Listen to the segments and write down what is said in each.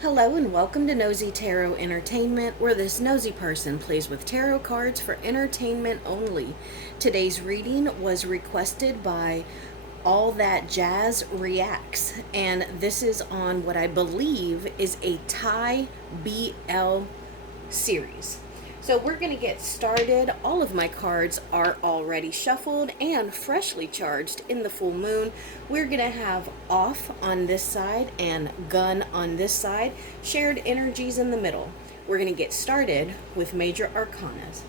Hello and welcome to Nosy Tarot Entertainment, where this nosy person plays with tarot cards for entertainment only. Today's reading was requested by All That Jazz Reacts, and this is on what I believe is a Thai BL series. So we're going to get started. All of my cards are already shuffled and freshly charged in the full moon. We're going to have off on this side and gun on this side, shared energies in the middle. We're going to get started with major arcanas.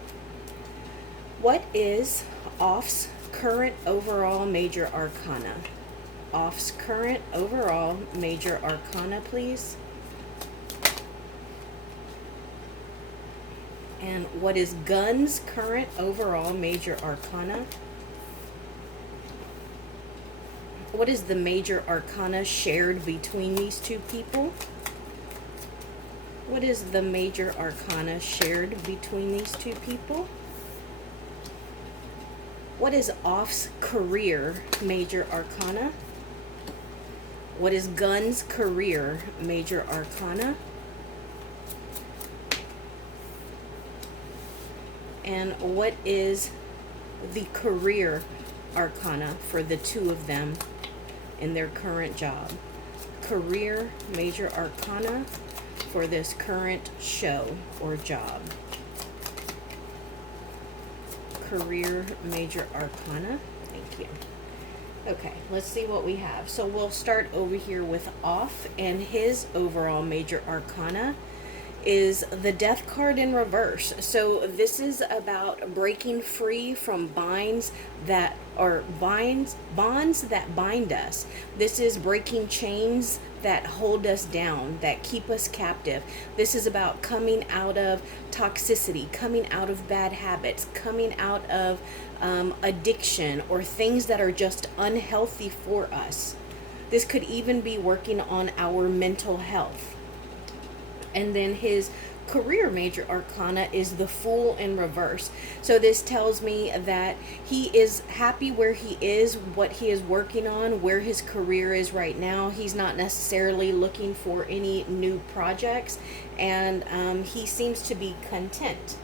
What is off's current overall major arcana? Off's current overall major arcana, please. And what is gun's current overall major arcana? What is the major arcana shared between these two people? What is the major arcana shared between these two people? What is off's career major arcana? What is gun's career major arcana? And what is the career arcana for the two of them in their current job? Career major arcana for this current show or job. Career major arcana. Thank you. Okay, let's see what we have. So we'll start over here with off, and his overall major arcana is the Death card in reverse. So this is about breaking free from bonds that bind us. This is breaking chains that hold us down, that keep us captive. This is about coming out of toxicity, coming out of bad habits, coming out of addiction or things that are just unhealthy for us. This could even be working on our mental health. And then his career major arcana is the Fool in reverse. So this tells me that he is happy where he is, what he is working on, where his career is right now. He's not necessarily looking for any new projects, and he seems to be content.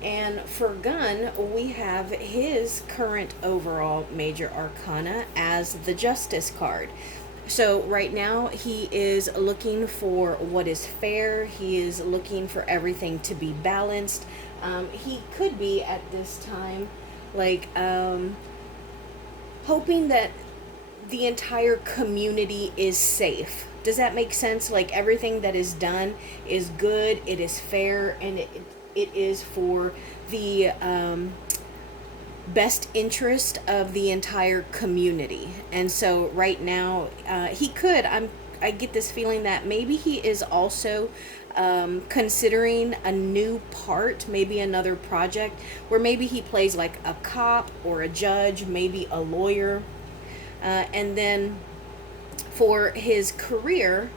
And for gun, we have his current overall major arcana as the Justice card. So right now he is looking for what is fair. He is looking for everything to be balanced. He could be at this time like hoping that the entire community is safe. Does that make sense? Like everything that is done is good, it is fair, and it is for the best interest of the entire community. And so right now he could, I get this feeling that maybe he is also considering a new part, maybe another project where maybe he plays like a cop or a judge, maybe a lawyer. And then for his career,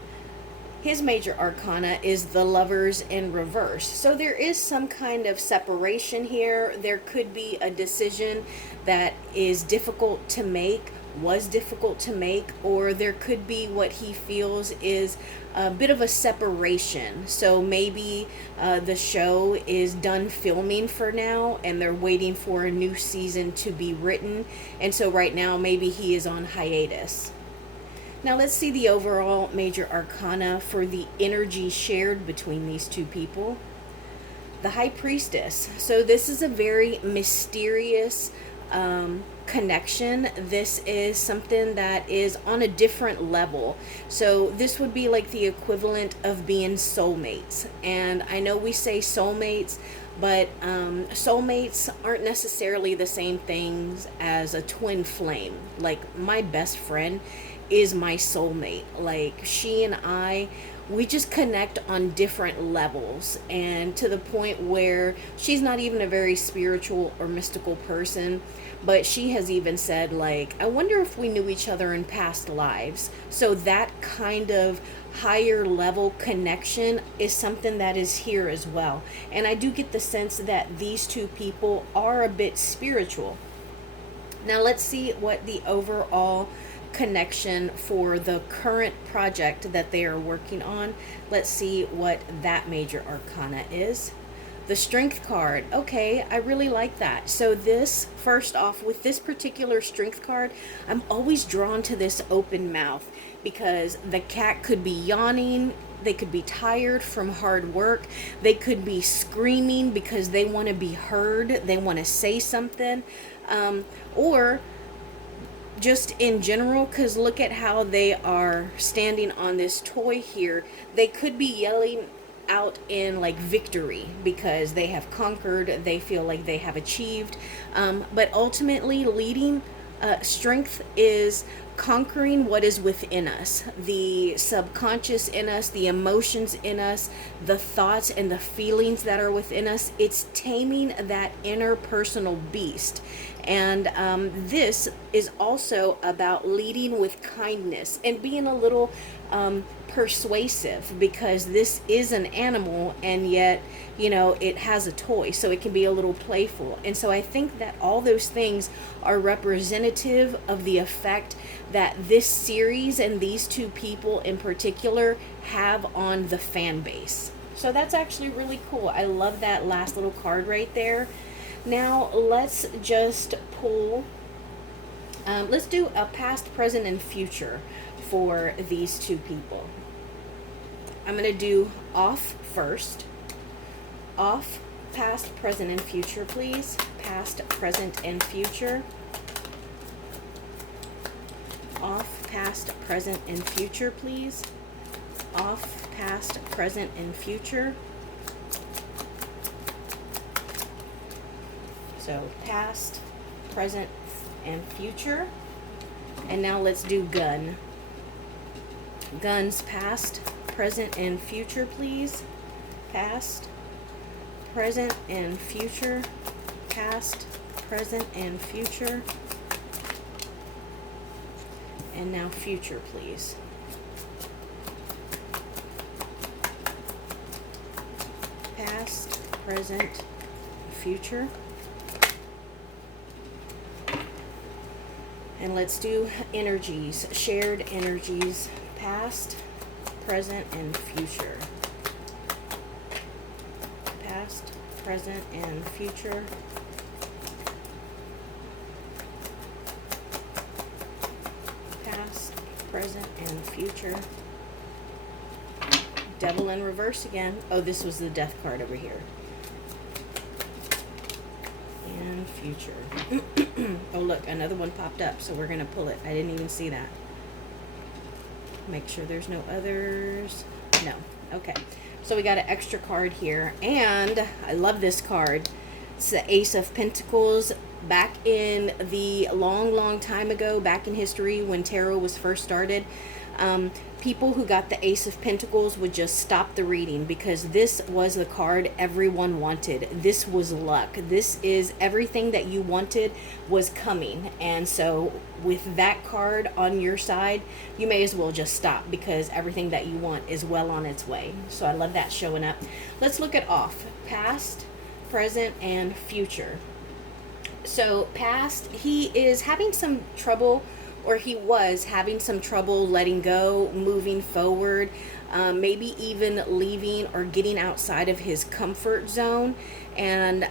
his major arcana is the Lovers in reverse. So there is some kind of separation here. There could be a decision that is difficult to make, was difficult to make, or there could be what he feels is a bit of a separation. So maybe the show is done filming for now and they're waiting for a new season to be written. And so right now maybe he is on hiatus. Now let's see the overall major arcana for the energy shared between these two people. The High Priestess. So this is a very mysterious connection. This is something that is on a different level. So this would be like the equivalent of being soulmates. And I know we say soulmates, but soulmates aren't necessarily the same things as a twin flame. Like my best friend is my soulmate. Like she and I, we just connect on different levels, and to the point where she's not even a very spiritual or mystical person, but she has even said like, I wonder if we knew each other in past lives. So that kind of higher level connection is something that is here as well. And I do get the sense that these two people are a bit spiritual. Now let's see what the overall connection for the current project that they are working on. Let's see what that major arcana is. The strength card. Okay, I really like that. So this, first off, with this particular strength card, I'm always drawn to this open mouth because the cat could be yawning, they could be tired from hard work, they could be screaming because they want to be heard, they want to say something, or just in general, because look at how they are standing on this toy here. They could be yelling out in like victory because they have conquered, they feel like they have achieved, but ultimately leading, strength is conquering what is within us, the subconscious in us, the emotions in us, the thoughts and the feelings that are within us. It's taming that inner personal beast. And this is also about leading with kindness and being a little persuasive, because this is an animal and yet, you know, it has a toy, so it can be a little playful. And so I think that all those things are representative of the effect that this series and these two people in particular have on the fan base. So that's actually really cool. I love that last little card right there. Now let's just pull, let's do a past, present, and future for these two people. I'm going to do off first. Off, past, present, and future, please. Past, present, and future. Off, past, present, and future, please. Off, past, present, and future. So past, present, and future. And now let's do gun. Guns, past, present, and future, please. Past, present, and future. Past, present, and future. And now future, please. Past, present, future. And let's do energies, shared energies, past, present, and future. Past, present, and future. Past, present, and future. Devil in reverse again. Oh, this was the death card over here. And future. Oh, look, another one popped up, so we're going to pull it. I didn't even see that. Make sure there's no others. No. Okay. So we got an extra card here, and I love this card. It's the Ace of Pentacles. Back in the long time ago, back in history when tarot was first started, people who got the Ace of Pentacles would just stop the reading because this was the card everyone wanted. This was luck. This is everything that you wanted was coming. And so with that card on your side, you may as well just stop because everything that you want is well on its way. So I love that showing up. Let's look at off. Past, present, and future. So past, he is having some trouble, or he was having some trouble letting go, moving forward, maybe even leaving or getting outside of his comfort zone. And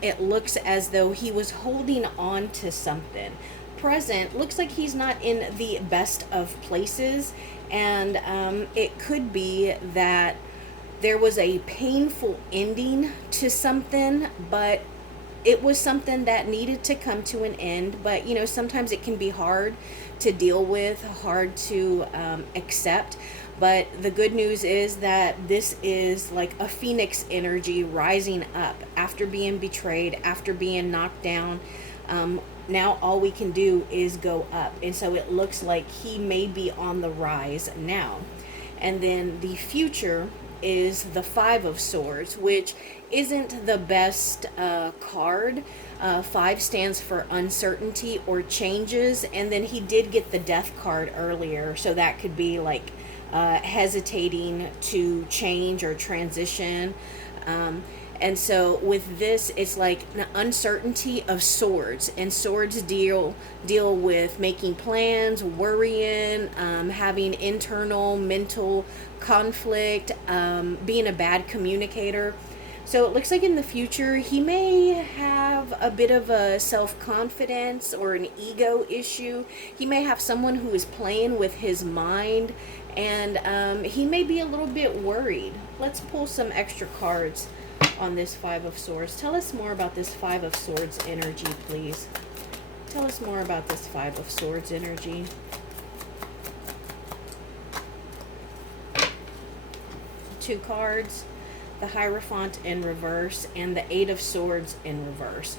it looks as though he was holding on to something. Present, looks like he's not in the best of places. And it could be that there was a painful ending to something, but it was something that needed to come to an end. But you know, sometimes it can be hard to deal with, hard to accept. But the good news is that this is like a phoenix energy rising up after being betrayed, after being knocked down. Now all we can do is go up. And so it looks like he may be on the rise now. And then the future is the Five of Swords, which isn't the best card. 5 stands for uncertainty or changes, and then he did get the Death card earlier, so that could be like hesitating to change or transition. And so with this, it's like an uncertainty of swords, and swords deal with making plans, worrying, having internal mental conflict, being a bad communicator. So it looks like in the future he may have a bit of a self-confidence or an ego issue. He may have someone who is playing with his mind, and he may be a little bit worried. Let's pull some extra cards on this Five of Swords. Tell us more about this Five of Swords energy, please. Tell us more about this Five of Swords energy. Two cards, the Hierophant in reverse and the Eight of Swords in reverse.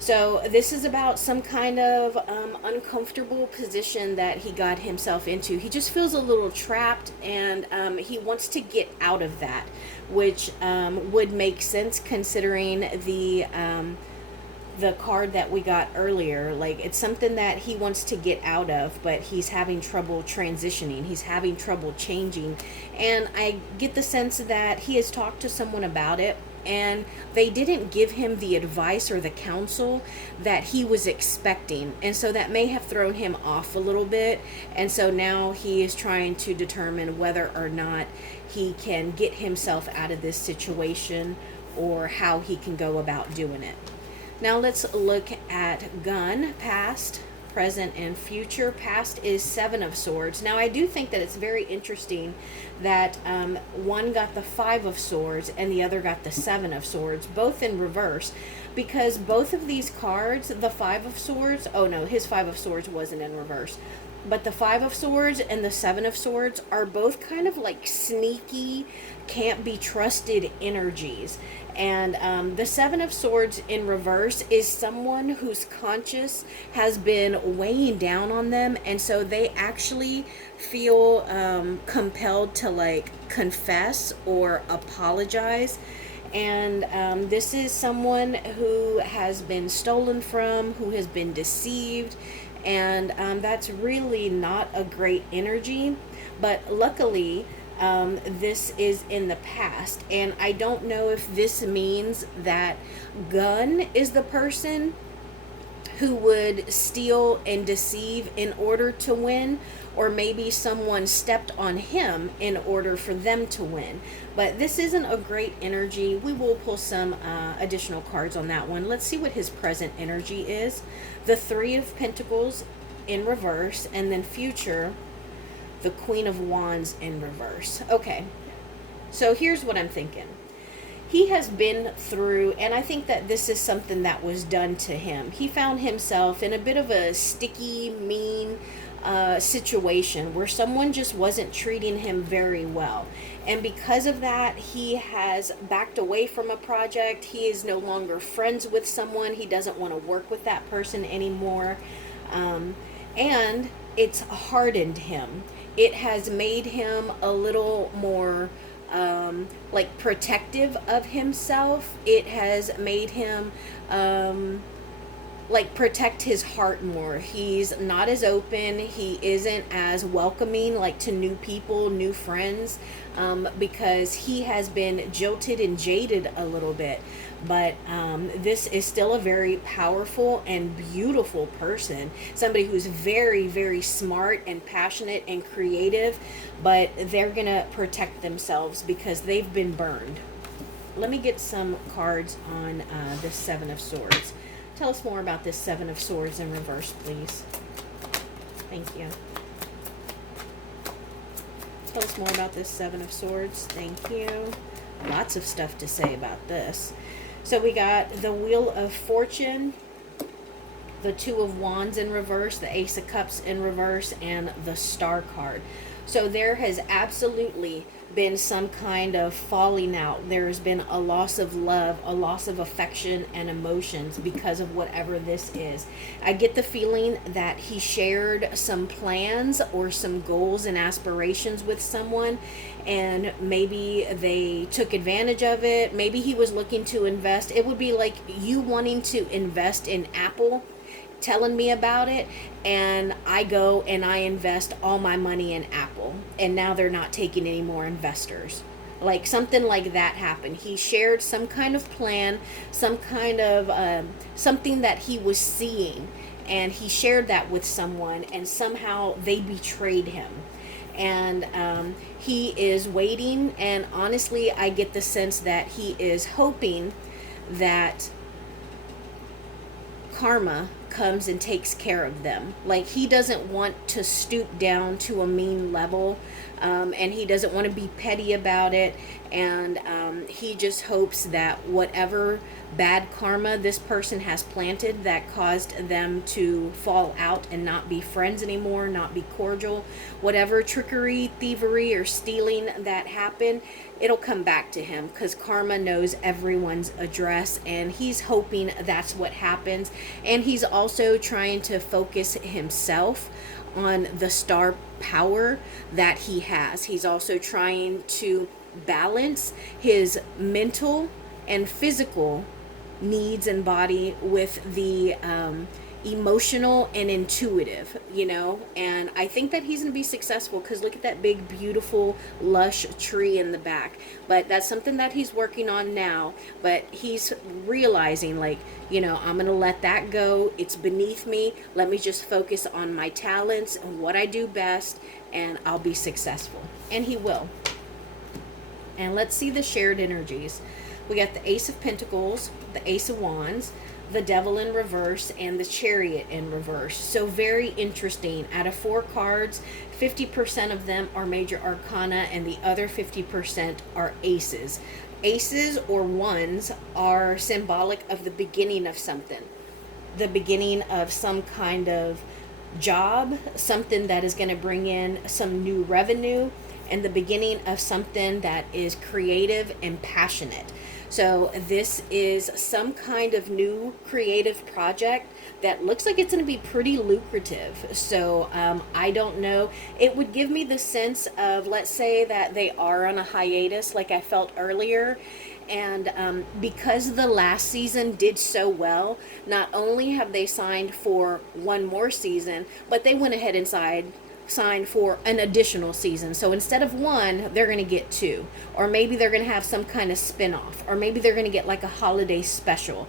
So this is about some kind of uncomfortable position that he got himself into. He just feels a little trapped, and he wants to get out of that, which would make sense considering the card that we got earlier. Like, it's something that he wants to get out of, but he's having trouble transitioning. He's having trouble changing. And I get the sense that he has talked to someone about it, and they didn't give him the advice or the counsel that he was expecting. And so that may have thrown him off a little bit. And so now he is trying to determine whether or not he can get himself out of this situation, or how he can go about doing it. Now let's look at Gunn, past, present, and future. Past is Seven of Swords. Now I do think that it's very interesting that one got the Five of Swords and the other got the Seven of Swords, both in reverse, because both of these cards, the Five of Swords, oh no, his Five of Swords wasn't in reverse, but the Five of Swords and the Seven of Swords are both kind of like sneaky, can't be trusted energies. And the Seven of Swords in reverse is someone whose conscience has been weighing down on them, and so they actually feel compelled to like confess or apologize. And this is someone who has been stolen from, who has been deceived, and that's really not a great energy. But luckily, this is in the past, and I don't know if this means that Gunn is the person who would steal and deceive in order to win, or maybe someone stepped on him in order for them to win. But this isn't a great energy. We will pull some additional cards on that one. Let's see what his present energy is. The Three of Pentacles in reverse, and then future, the Queen of Wands in reverse. Okay, so here's what I'm thinking. He has been through, and I think that this is something that was done to him. He found himself in a bit of a sticky, mean situation where someone just wasn't treating him very well. And because of that, he has backed away from a project. He is no longer friends with someone. He doesn't want to work with that person anymore. And it's hardened him. It has made him a little more like protective of himself. It has made him like protect his heart more. He's not as open. He isn't as welcoming like to new people, new friends, because he has been jilted and jaded a little bit. But this is still a very powerful and beautiful person, somebody who's very, very smart and passionate and creative, but they're gonna protect themselves because they've been burned. Let me get some cards on the Seven of Swords. Tell us more about this Seven of Swords in reverse, please. Thank you. Tell us more about this Seven of Swords. Thank you. Lots of stuff to say about this. So we got the Wheel of Fortune, the Two of Wands in reverse, the Ace of Cups in reverse, and the Star card. So there has absolutely been some kind of falling out. There has been a loss of love, a loss of affection and emotions because of whatever this is. I get the feeling that he shared some plans or some goals and aspirations with someone, and maybe they took advantage of it. Maybe he was looking to invest. It would be like you wanting to invest in Apple, telling me about it, and I go and I invest all my money in Apple, and now they're not taking any more investors. Like something like that happened. He shared some kind of plan, some kind of something that he was seeing, and he shared that with someone, and somehow they betrayed him. And he is waiting, and honestly, I get the sense that he is hoping that karma comes and takes care of them. Like, he doesn't want to stoop down to a mean level, and he doesn't want to be petty about it. And he just hopes that whatever bad karma this person has planted that caused them to fall out and not be friends anymore, not be cordial, whatever trickery, thievery, or stealing that happened, it'll come back to him, because karma knows everyone's address, and he's hoping that's what happens. And he's also trying to focus himself on the star power that he has. He's also trying to balance his mental and physical needs and body with the emotional and intuitive, and I think that he's going to be successful, because look at that big, beautiful, lush tree in the back. But that's something that he's working on now, but he's realizing, like, I'm going to let that go. It's beneath me. Let me just focus on my talents and what I do best, and I'll be successful. And he will. And let's see the shared energies. We got the Ace of Pentacles, the Ace of Wands, the Devil in reverse, and the Chariot in reverse. So very interesting. Out of 4 cards, 50% of them are major arcana, and the other 50% are aces. Aces or ones are symbolic of the beginning of something. The beginning of some kind of job, something that is going to bring in some new revenue, and the beginning of something that is creative and passionate. So this is some kind of new creative project that looks like it's going to be pretty lucrative. So I don't know. It would give me the sense of, let's say that they are on a hiatus, like I felt earlier. And because the last season did so well, not only have they signed for one more season, but they went ahead and signed for an additional season. So instead of 1, they're going to get 2. Or maybe they're going to have some kind of spin-off. Or maybe they're going to get like a holiday special.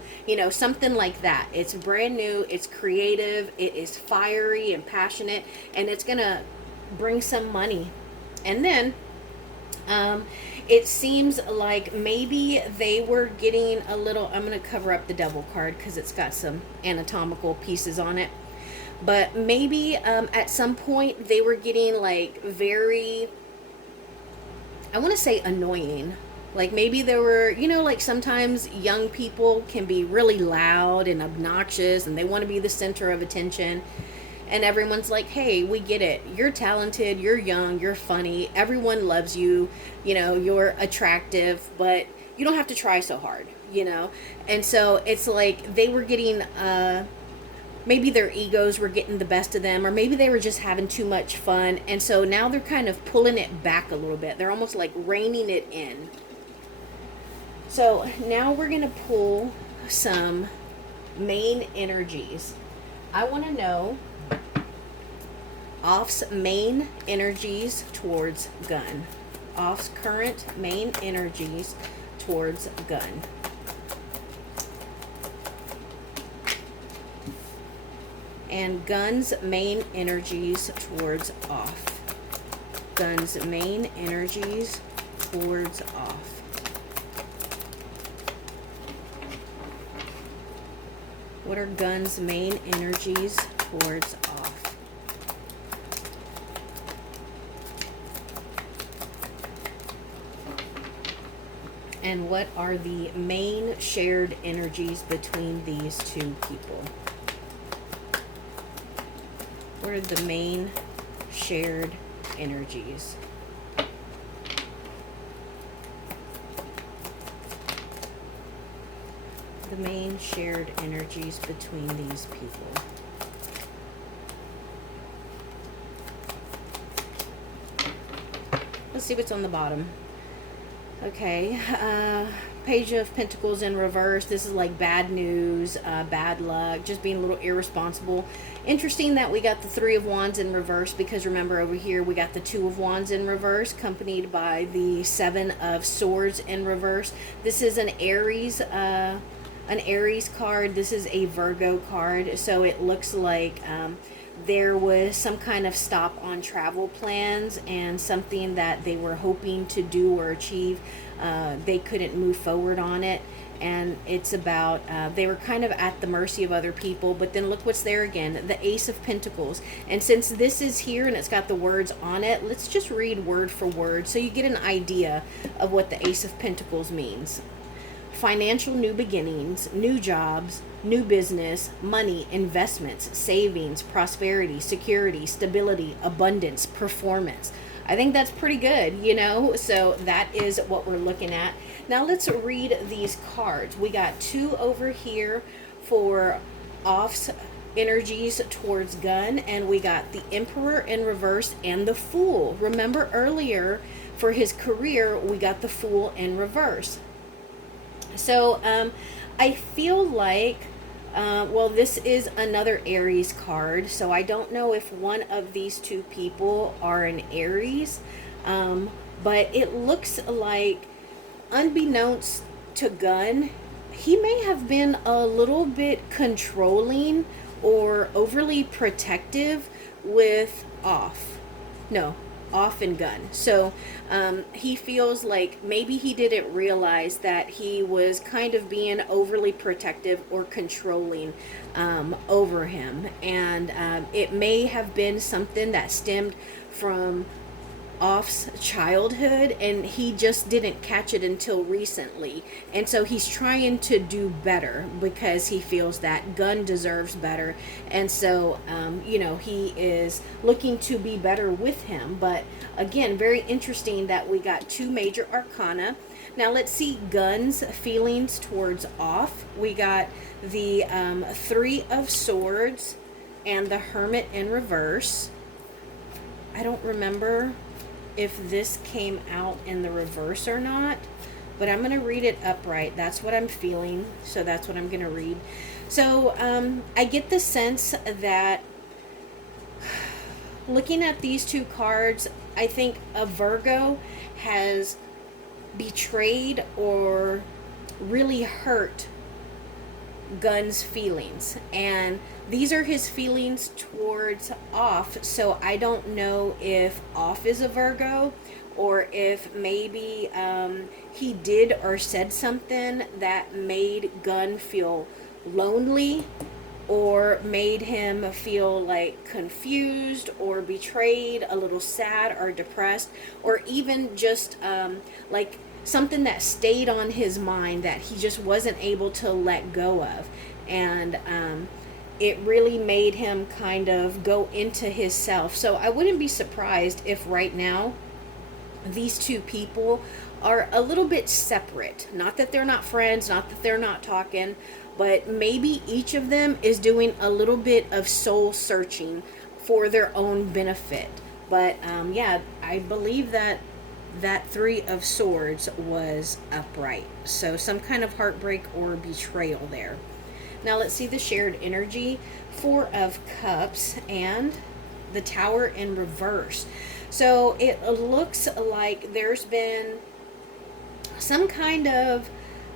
Something like that. It's brand new. It's creative. It is fiery and passionate. And it's going to bring some money. And then it seems like maybe they were getting a little... I'm going to cover up the Devil card because it's got some anatomical pieces on it. But maybe at some point they were getting like very, I want to say annoying. Like maybe there were, like sometimes young people can be really loud and obnoxious, and they want to be the center of attention. And everyone's like, hey, we get it. You're talented, you're young, you're funny. Everyone loves you. You're attractive, but you don't have to try so hard, And so it's like they were getting... maybe their egos were getting the best of them, or maybe they were just having too much fun. And so now they're kind of pulling it back a little bit. They're almost like reining it in. So now we're going to pull some main energies. I want to know Off's main energies towards Gunn. Off's current main energies towards Gunn. And Gunn's main energies towards Off. Gunn's main energies towards Off. What are Gunn's main energies towards Off? And what are the main shared energies between these two people? What are the main shared energies? The main shared energies between these people. Let's see what's on the bottom. Okay, Page of Pentacles in reverse. This is like bad news, bad luck, just being a little irresponsible. Interesting that we got the Three of Wands in reverse, because remember over here we got the Two of Wands in reverse, accompanied by the Seven of Swords in reverse. This is an Aries card. This is a Virgo card, so it looks like there was some kind of stop on travel plans, and something that they were hoping to do or achieve, they couldn't move forward on it. And it's about they were kind of at the mercy of other people. But then look what's there again, the Ace of Pentacles. And since this is here and it's got the words on it, let's just read word for word so you get an idea of what the Ace of Pentacles means. Financial new beginnings, new jobs, new business, money, investments, savings, prosperity, security, stability, abundance, performance. I think that's pretty good, you know? So that is what we're looking at. Now let's read these cards. We got two over here for offs energies towards Gun, and we got the Emperor in reverse and the Fool. Remember earlier for his career, we got the Fool in reverse. So I feel like, well, this is another Aries card, so I don't know if one of these two people are an Aries, but it looks like, unbeknownst to Gun, he may have been a little bit controlling or overly protective with off and Gun. So he feels like maybe he didn't realize that he was kind of being overly protective or controlling over him. And it may have been something that stemmed from Off's childhood, and he just didn't catch it until recently. And so he's trying to do better because he feels that Gun deserves better. And so you know, he is looking to be better with him. But again, very interesting that we got two major arcana. Now let's see Gun's feelings towards Off. We got the Three of Swords and the Hermit in reverse. I don't remember if this came out in the reverse or not, but I'm going to read it upright. That's what I'm feeling, so that's what I'm going to read. So I get the sense that looking at these two cards, I think a Virgo has betrayed or really hurt Gun's feelings, and these are his feelings towards Off. So I don't know if Off is a Virgo, or if maybe he did or said something that made Gun feel lonely, or made him feel like confused or betrayed, a little sad or depressed, or even just like something that stayed on his mind that he just wasn't able to let go of. And it really made him kind of go into his self. So I wouldn't be surprised if right now these two people are a little bit separate. Not that they're not friends, not that they're not talking, but maybe each of them is doing a little bit of soul searching for their own benefit. But yeah, I believe that Three of Swords was upright. So some kind of heartbreak or betrayal there. Now let's see the shared energy. Four of Cups and the Tower in reverse. So it looks like there's been some kind of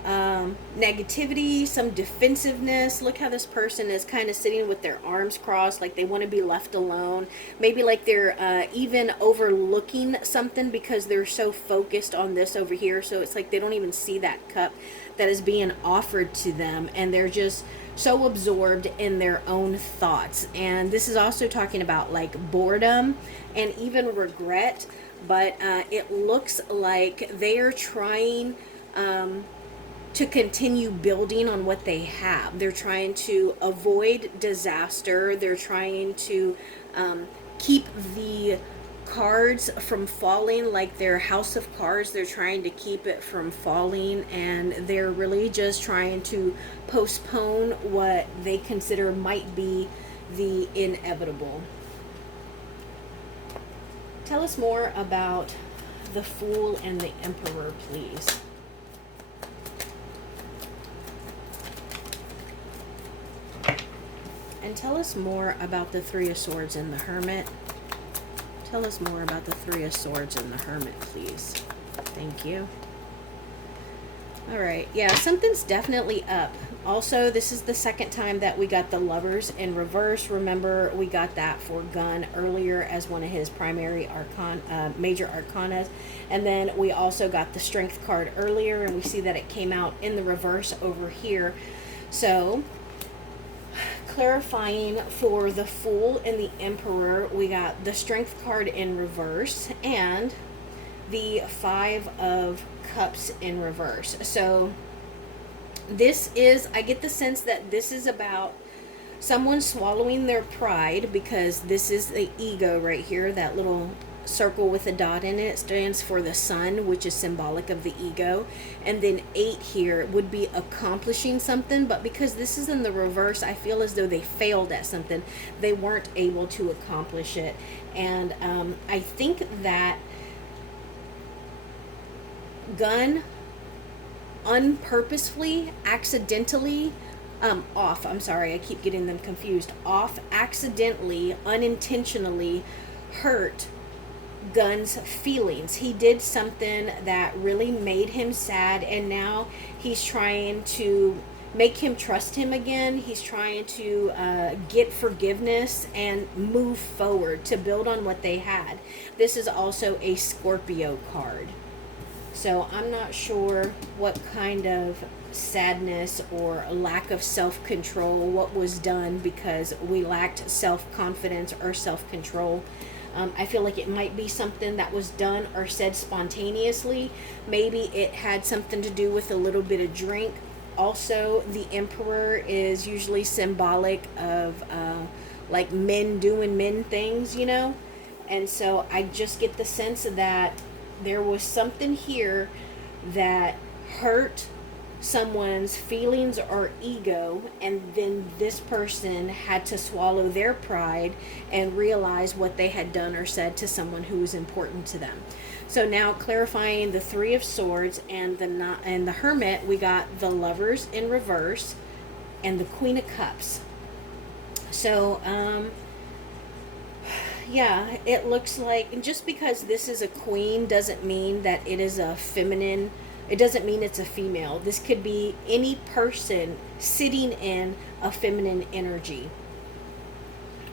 negativity, some defensiveness. Look how this person is kind of sitting with their arms crossed, like they want to be left alone. Maybe like they're even overlooking something because they're so focused on this over here. So it's like they don't even see that cup that is being offered to them, and they're just so absorbed in their own thoughts. And this is also talking about like boredom and even regret. But it looks like they are trying to continue building on what they have. They're trying to avoid disaster. They're trying to keep the cards from falling, like their house of cards. They're trying to keep it from falling, and they're really just trying to postpone what they consider might be the inevitable. Tell us more about the Fool and the Emperor, please. And tell us more about the Three of Swords and the Hermit. Tell us more about the Three of Swords and the Hermit, please. Thank you. All right. Yeah, something's definitely up. Also, this is the second time that we got the Lovers in reverse. Remember, we got that for Gunn earlier as one of his primary major arcanas. And then we also got the Strength card earlier, and we see that it came out in the reverse over here. So, clarifying for the Fool and the Emperor, we got the Strength card in reverse and the Five of Cups in reverse. So this is, I get the sense that this is about someone swallowing their pride, because this is the ego right here. That little circle with a dot in it stands for the sun, which is symbolic of the ego. And then 8 here would be accomplishing something, but because this is in the reverse, I feel as though they failed at something. They weren't able to accomplish it. And I think that Gunn unpurposefully, accidentally, I keep getting them confused, accidentally, unintentionally hurt Gunn's feelings. He did something that really made him sad, and now he's trying to make him trust him again. He's trying to get forgiveness and move forward to build on what they had. This is also a Scorpio card. So I'm not sure what kind of sadness or lack of self-control, what was done because we lacked self-confidence or self-control. I feel like it might be something that was done or said spontaneously. Maybe it had something to do with a little bit of drink. Also, the Emperor is usually symbolic of like men doing men things, you know? And so I just get the sense that there was something here that hurt someone's feelings or ego, and then this person had to swallow their pride and realize what they had done or said to someone who was important to them. So now clarifying the Three of Swords and the Hermit, we got the Lovers in reverse and the Queen of Cups. So yeah, it looks like, just because this is a queen doesn't mean that it is a feminine, it doesn't mean it's a female. This could be any person sitting in a feminine energy.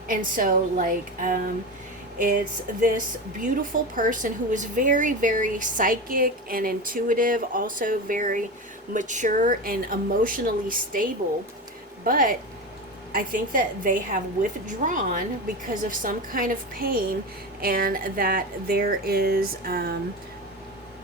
And so like it's this beautiful person who is very, very psychic and intuitive, also very mature and emotionally stable, but I think that they have withdrawn because of some kind of pain, and that there is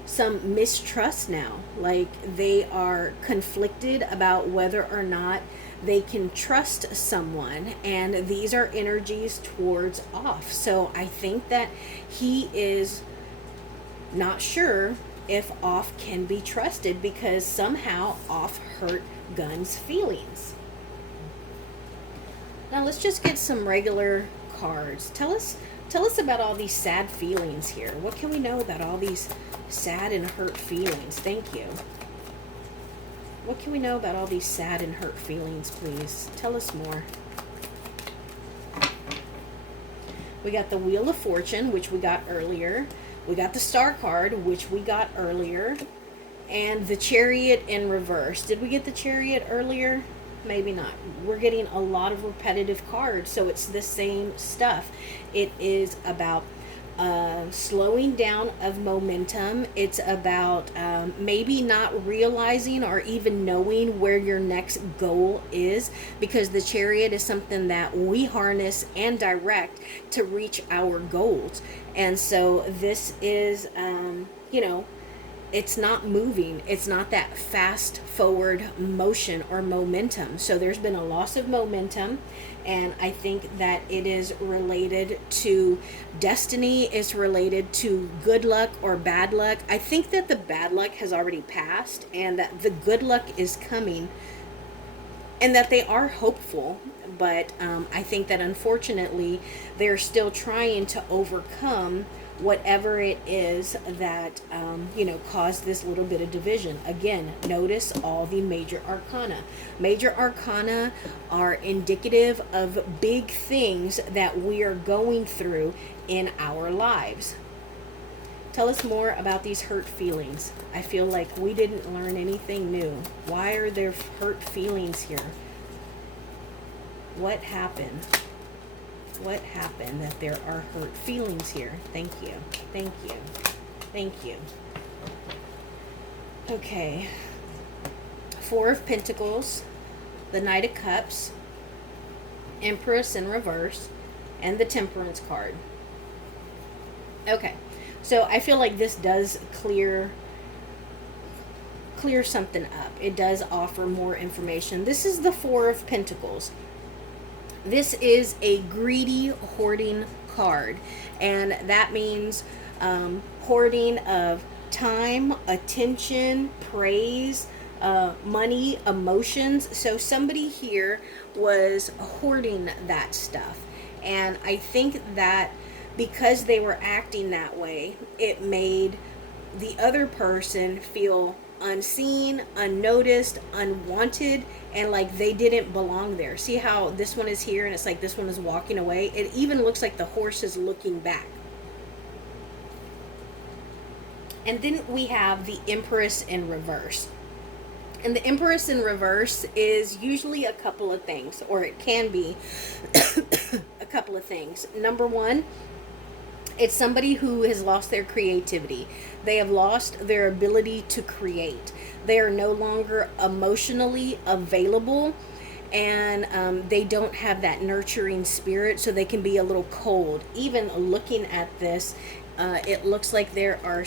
some mistrust now. Like they are conflicted about whether or not they can trust someone, and these are energies towards Off. So I think that he is not sure if Off can be trusted because somehow Off hurt Gunn's feelings. Now let's just get some regular cards. Tell us about all these sad feelings here. What can we know about all these sad and hurt feelings? Thank you. What can we know about all these sad and hurt feelings, please? Tell us more. We got the Wheel of Fortune, which we got earlier. We got the Star card, which we got earlier. And the Chariot in reverse. Did we get the Chariot earlier? Maybe not. We're getting a lot of repetitive cards, so it's the same stuff. It is about slowing down of momentum. It's about maybe not realizing or even knowing where your next goal is, because the Chariot is something that we harness and direct to reach our goals. And so this is, you know, it's not moving. It's not that fast forward motion or momentum. So there's been a loss of momentum, and I think that it is related to destiny. It's related to good luck or bad luck. I think that the bad luck has already passed and that the good luck is coming, and that they are hopeful. But I think that unfortunately they're still trying to overcome whatever it is that caused this little bit of division. Again, notice all the major arcana. Major arcana are indicative of big things that we are going through in our lives. Tell us more about these hurt feelings. I feel like we didn't learn anything new. Why are there hurt feelings here? What happened? What happened that there are hurt feelings here? Thank you. Thank you. Thank you. Okay. Four of Pentacles, the Knight of Cups, Empress in reverse, and the Temperance card. Okay. So I feel like this does clear something up. It does offer more information. This is the Four of Pentacles. This is a greedy, hoarding card, and that means hoarding of time, attention, praise, money, emotions. So somebody here was hoarding that stuff, and I think that because they were acting that way, it made the other person feel unseen, unnoticed, unwanted, and like they didn't belong there. See how this one is here and it's like this one is walking away? It even looks like the horse is looking back. And then we have the Empress in reverse. And the Empress in reverse is usually a couple of things, or it can be a couple of things. Number one, it's somebody who has lost their creativity. They have lost their ability to create. They are no longer emotionally available, and they don't have that nurturing spirit, so they can be a little cold. Even looking at this, it looks like there are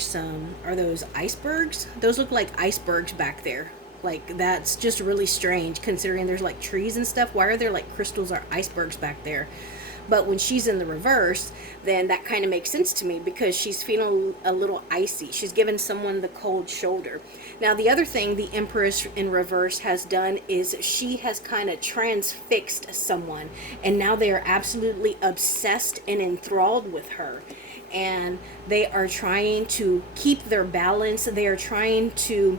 those icebergs? Those look like icebergs back there. Like, that's just really strange considering there's like trees and stuff. Why are there like crystals or icebergs back there? But when she's in the reverse, then that kind of makes sense to me because she's feeling a little icy. She's giving someone the cold shoulder. Now, the other thing the Empress in reverse has done is she has kind of transfixed someone, and now they are absolutely obsessed and enthralled with her. And they are trying to keep their balance. They are trying to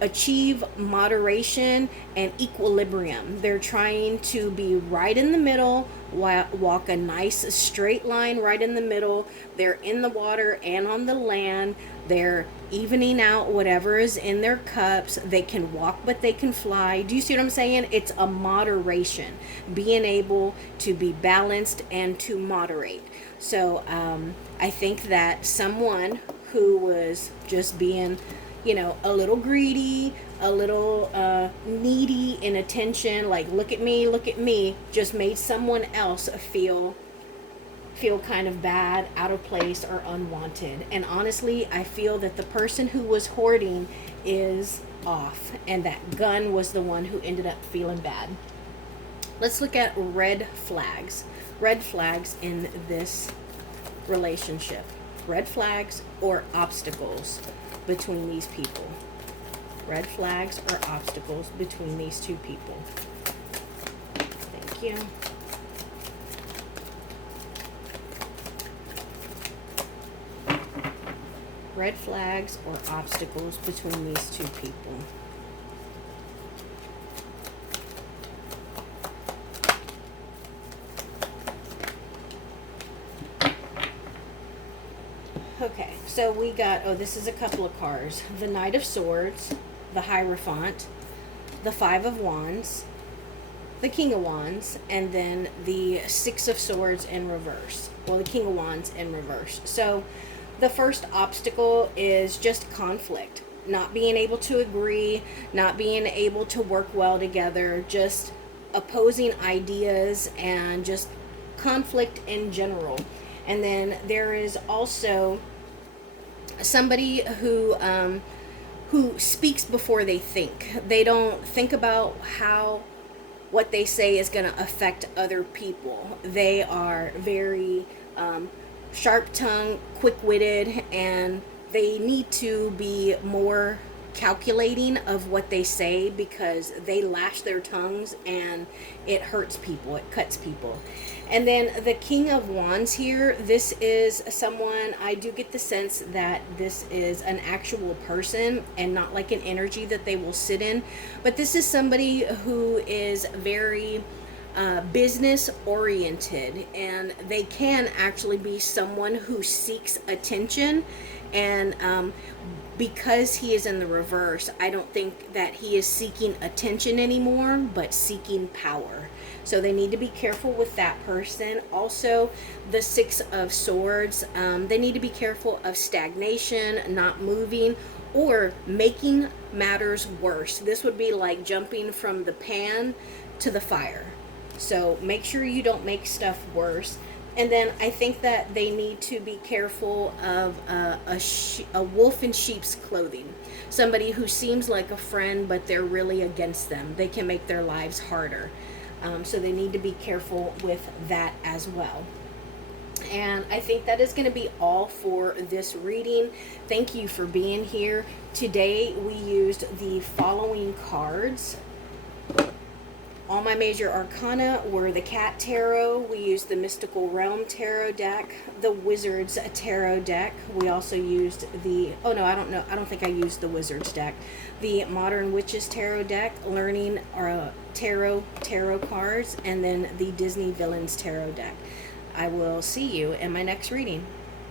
achieve moderation and equilibrium. They're trying to be right in the middle, walk a nice straight line right in the middle. They're in the water and on the land. They're evening out whatever is in their cups. They can walk, but they can fly. Do you see what I'm saying? It's a moderation, being able to be balanced and to moderate. So I think that someone who was just being a little greedy, a little needy in attention, like look at me, just made someone else feel kind of bad, out of place, or unwanted. And honestly, I feel that the person who was hoarding is off, and that gun was the one who ended up feeling bad. Let's look at red flags. Red flags in this relationship. Red flags or obstacles between these people. Red flags or obstacles between these two people. Thank you. Red flags or obstacles between these two people. Okay, so we got, this is a couple of cards. The Knight of Swords, the Hierophant, the Five of Wands, the King of Wands, and then the Six of Swords in reverse. Well, the King of Wands in reverse. So the first obstacle is just conflict. Not being able to agree, not being able to work well together, just opposing ideas and just conflict in general. And then there is also somebody who speaks before they think. They don't think about how what they say is going to affect other people. They are very sharp-tongued, quick-witted, and they need to be more calculating of what they say, because they lash their tongues and it hurts people, it cuts people. And then the King of Wands here, this is someone, I do get the sense that this is an actual person and not like an energy that they will sit in. But this is somebody who is very business oriented, and they can actually be someone who seeks attention. And because he is in the reverse, I don't think that he is seeking attention anymore, but seeking power. So they need to be careful with that person. Also, the Six of Swords, they need to be careful of stagnation, not moving, or making matters worse. This would be like jumping from the pan to the fire. So make sure you don't make stuff worse. And then I think that they need to be careful of a wolf in sheep's clothing. Somebody who seems like a friend, but they're really against them. They can make their lives harder. So they need to be careful with that as well. And I think that is going to be all for this reading. Thank you for being here. Today we used the following cards. All my major arcana were the Cat Tarot. We used the Mystical Realm Tarot deck, the Wizards Tarot deck. We also used the, oh no, I don't think I used the Wizards deck. The Modern Witches Tarot deck, Learning tarot cards, and then the Disney Villains Tarot deck. I will see you in my next reading.